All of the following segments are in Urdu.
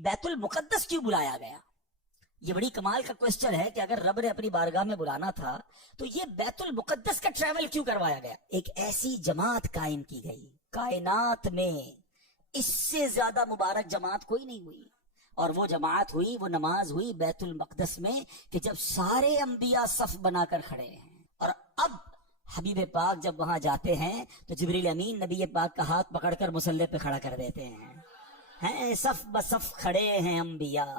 بیت المقدس کیوں بلایا گیا؟ یہ بڑی کمال کا کوشچن ہے کہ اگر رب نے اپنی بارگاہ میں بلانا تھا تو یہ بیت المقدس کا ٹریول کیوں کروایا گیا؟ ایک ایسی جماعت قائم کی گئی کائنات میں، اس سے زیادہ مبارک جماعت کوئی نہیں ہوئی، اور وہ جماعت ہوئی، وہ نماز ہوئی بیت المقدس میں کہ جب سارے انبیاء صف بنا کر کھڑے ہیں، اور اب حبیب پاک جب وہاں جاتے ہیں تو جبریل امین نبی پاک کا ہاتھ پکڑ کر مصلی پہ کھڑا کر دیتے ہیں صف بصف کھڑے ہیں انبیاء،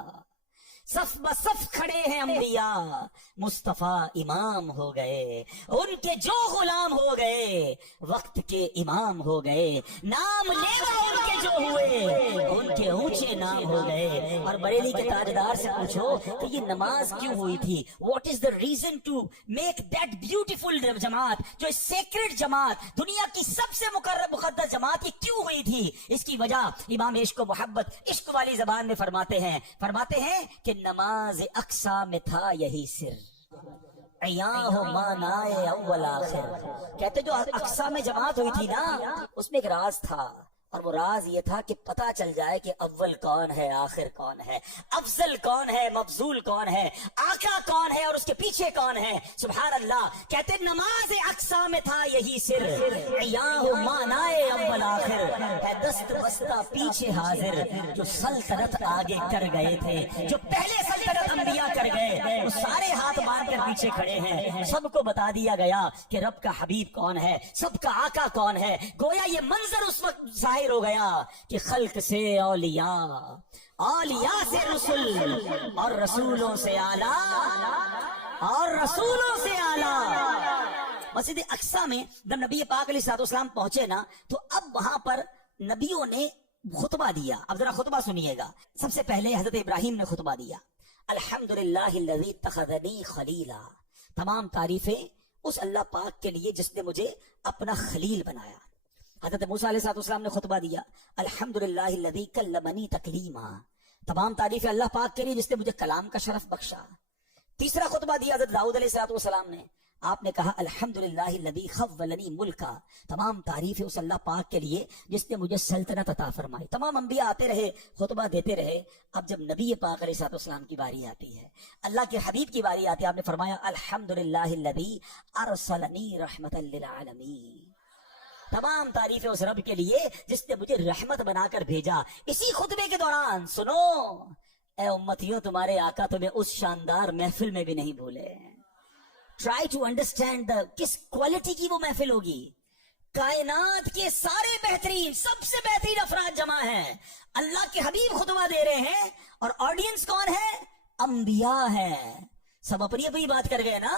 صف بصف کھڑے ہیں انبیاء، مصطفیٰ امام ہو گئے، ان کے جو غلام ہو گئے وقت کے امام ہو گئے، نام لیوا ان کے جو ہوئے ان کے اونچے نام ہو گئے۔ اور بریلی کے تاجدار سے پوچھو کہ یہ نماز کیوں ہوئی تھی، what is the reason to make that beautiful جماعت، جو سیکرڈ جماعت، دنیا کی سب سے مقدس جماعت، یہ کیوں ہوئی تھی؟ اس کی وجہ امام عشق و محبت عشق والی زبان میں فرماتے ہیں کہ نماز اقصا میں تھا یہی سر، عیاں ہو مانائے اول آخر۔ کہتے جو اقصا میں جماعت ہوئی تھی نا، اس میں ایک راز تھا، اور وہ راز یہ تھا کہ پتہ چل جائے کہ اول کون ہے، آخر کون ہے، افضل کون ہے، مفضول کون ہے، آقا کون ہے اور اس کے پیچھے کون ہے۔ سبحان اللہ، کہتے نماز اقصا میں تھا یہی سر، عیاں ہو مانائے اول آخر، ہے دست بستہ پیچھے حاضر، جو سلطنت آگے کر گئے تھے، جو پہلے سلطنت انبیاء کر گئے، وہ سارے ہاتھ باندھ کر پیچھے کھڑے ہیں۔ سب کو بتا دیا گیا کہ رب کا حبیب کون ہے، سب کا آقا کون ہے۔ گویا یہ منظر اس وقت ظاہر ہو گیا کہ خلق سے اولیاء، اولیاء سے رسول، اور رسولوں سے اعلیٰ، اور رسولوں سے اعلیٰ۔ مسجد اقصی میں جب نبی پاک علیہ الصلوۃ والسلام پہنچے نا، تو اب وہاں پر نبیوں نے خطبہ دیا۔ اب ذرا خطبہ سنیے گا۔ سب سے پہلے حضرت ابراہیم نے خطبہ دیا، الحمدللہ الذی اتخذنی خلیلا، تمام تعریفیں اس اللہ پاک کے لیے جس نے مجھے اپنا خلیل بنایا۔ حضرت موسیٰ علیہ السلام نے خطبہ دیا، الحمدللہ الذی کلمنی تکلیما، تمام تعریف اللہ پاک کے لیے جس نے مجھے کلام کا شرف بخشا۔ تیسرا خطبہ دیا حضرت داؤد علیہ السلام نے، آپ نے کہا الحمدللہ الذی خولنی ملکا، تمام تعریف اس اللہ پاک کے لیے جس نے مجھے سلطنت عطا فرمائی۔ تمام انبیاء آتے رہے، خطبہ دیتے رہے۔ اب جب نبی پاک علیہ السلام کی باری آتی ہے، اللہ کے حبیب کی باری آتی ہے، آپ نے فرمایا الحمدللہ الذی ارسلنی رحمتا للعالمین، تمام تعریفیں اس رب کے لیے جس نے مجھے رحمت بنا کر بھیجا۔ اسی خطبے کے دوران سنو اے امتیوں، تمہارے آقا تمہیں اس شاندار محفل میں بھی نہیں بھولے۔ ٹرائی ٹو انڈرسٹینڈ کس کوالٹی کی وہ محفل ہوگی۔ کائنات کے سارے بہترین، سب سے بہترین افراد جمع ہیں، اللہ کے حبیب خطبہ دے رہے ہیں، اور آڈینس کون ہے؟ انبیاء ہیں۔ سب اپنی اپنی بات کر گئے نا۔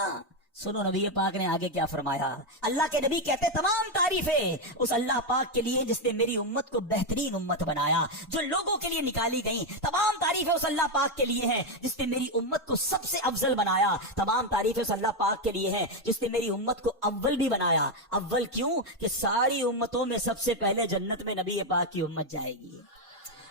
سنو نبی پاک نے آگے کیا فرمایا۔ اللہ کے نبی کہتے تمام تعریفیں اس اللہ پاک کے لیے جس نے میری امت کو بہترین امت بنایا، جو لوگوں کے لیے نکالی گئی۔ تمام تعریفیں اس اللہ پاک کے لیے ہیں جس نے میری امت کو سب سے افضل بنایا۔ تمام تعریفیں اس اللہ پاک کے لیے ہیں جس نے میری امت کو اول بھی بنایا۔ اول کیوں؟ کہ ساری امتوں میں سب سے پہلے جنت میں نبی پاک کی امت جائے گی،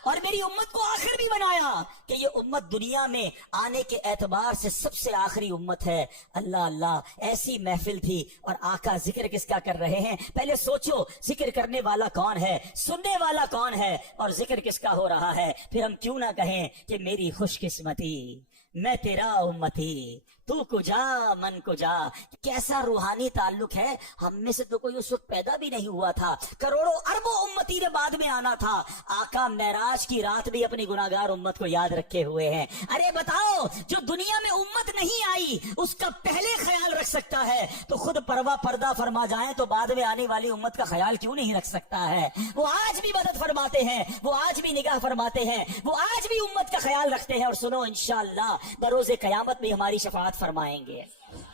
اور میری امت کو آخر بھی بنایا کہ یہ امت دنیا میں آنے کے اعتبار سے سب سے آخری امت ہے۔ اللہ اللہ، ایسی محفل تھی، اور آقا ذکر کس کا کر رہے ہیں؟ پہلے سوچو، ذکر کرنے والا کون ہے، سننے والا کون ہے، اور ذکر کس کا ہو رہا ہے؟ پھر ہم کیوں نہ کہیں کہ میری خوش قسمتی میں تیرا امتی، تو کجا من کجا۔ کیسا روحانی تعلق ہے، ہم میں سے تو کوئی اس وقت پیدا بھی نہیں ہوا تھا، کروڑوں اربوں امتی نے بعد میں آنا تھا۔ آقا معراج کی رات بھی اپنی گناہگار امت کو یاد رکھے ہوئے ہیں۔ ارے بتاؤ، جو دنیا میں امت نہیں آئی اس کا پہلے خیال رکھ سکتا ہے تو خود پروا پردہ فرما جائیں تو بعد میں آنے والی امت کا خیال کیوں نہیں رکھ سکتا ہے؟ وہ آج بھی مدد فرماتے ہیں، وہ آج بھی نگاہ فرماتے ہیں، وہ آج بھی امت کا خیال رکھتے ہیں، اور سنو انشاءاللہ بروز قیامت بھی ہماری شفاعت فرمائیں گے۔